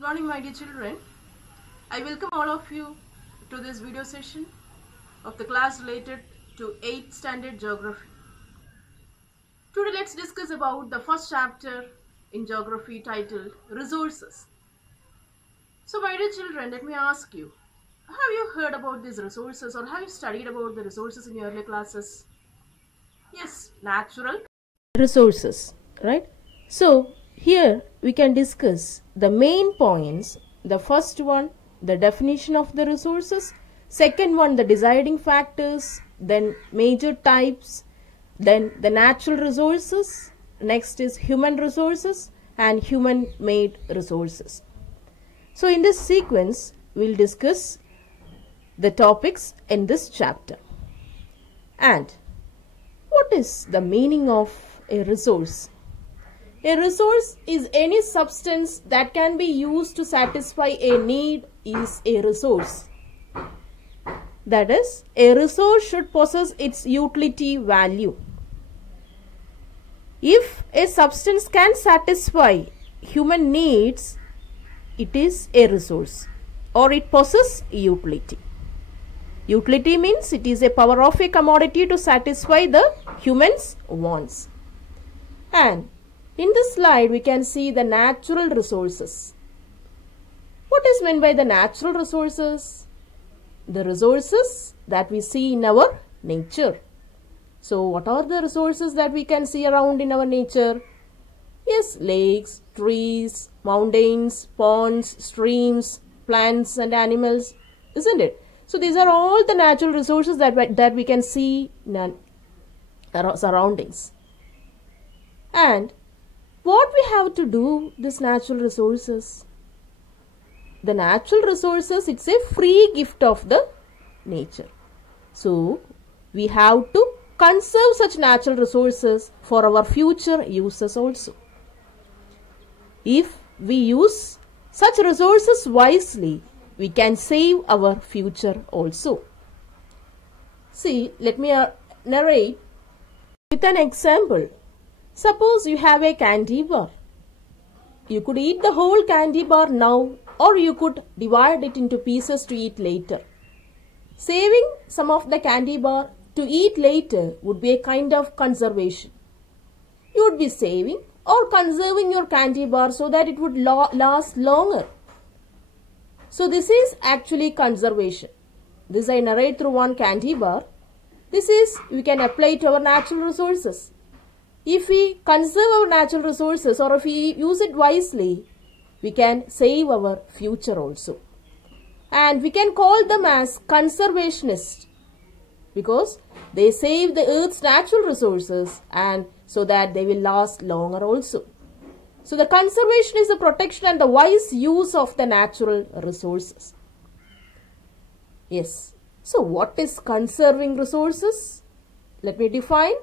Good morning, my dear children. I welcome all of you to this video session of the class related to 8th standard geography. Today let's discuss about the first chapter in geography titled Resources. So my dear children, let me ask you, have you heard about these resources or have you studied about the resources in your earlier classes? Yes, natural resources, right? So here we can discuss the main points. The first one, the definition of the resources. Second one, the deciding factors. Then major types. Then the natural resources. Next is human resources and human made resources. So in this sequence we'll discuss the topics in this chapter. And what is the meaning of a resource? A resource is any substance that can be used to satisfy a need is a resource. That is, a resource should possess its utility value. If a substance can satisfy human needs, it is a resource or it possesses utility. Utility means it is a power of a commodity to satisfy the human's wants. And in this slide we can see the natural resources. What is meant by the natural resources? The resources that we see in our nature. So what are the resources that we can see around in our nature? Yes, lakes, trees, mountains, ponds, streams, plants and animals, isn't it? So these are all the natural resources that we can see in our surroundings. And what we have to do these natural resources? The natural resources, it's a free gift of the nature. So we have to conserve such natural resources for our future uses also. If we use such resources wisely, we can save our future also. See, let me narrate with an example. Suppose you have a candy bar. You could eat the whole candy bar now, or you could divide it into pieces to eat later. Saving some of the candy bar to eat later would be a kind of conservation. You would be saving or conserving your candy bar so that it would last longer. So this is actually conservation. This I narrate through one candy bar. This is, we can apply to our natural resources. If we conserve our natural resources or if we use it wisely, we can save our future also. And we can call them as conservationists because they save the earth's natural resources and so that they will last longer also. So the conservation is the protection and the wise use of the natural resources. Yes. So what is conserving resources? Let me define.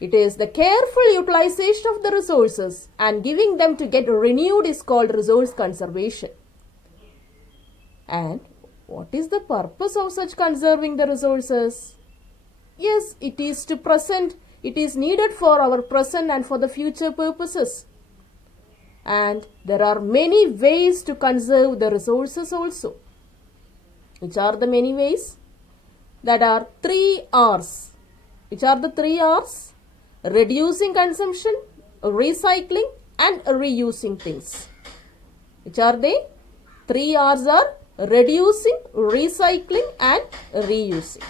It is the careful utilization of the resources and giving them to get renewed is called resource conservation. And what is the purpose of such conserving the resources? Yes, it is to present. It is needed for our present and for the future purposes. And there are many ways to conserve the resources also. Which are the many ways? That are 3 R's. Which are the 3 R's? Reducing consumption, recycling and reusing things. Which are they? 3 R's are reducing, recycling and reusing.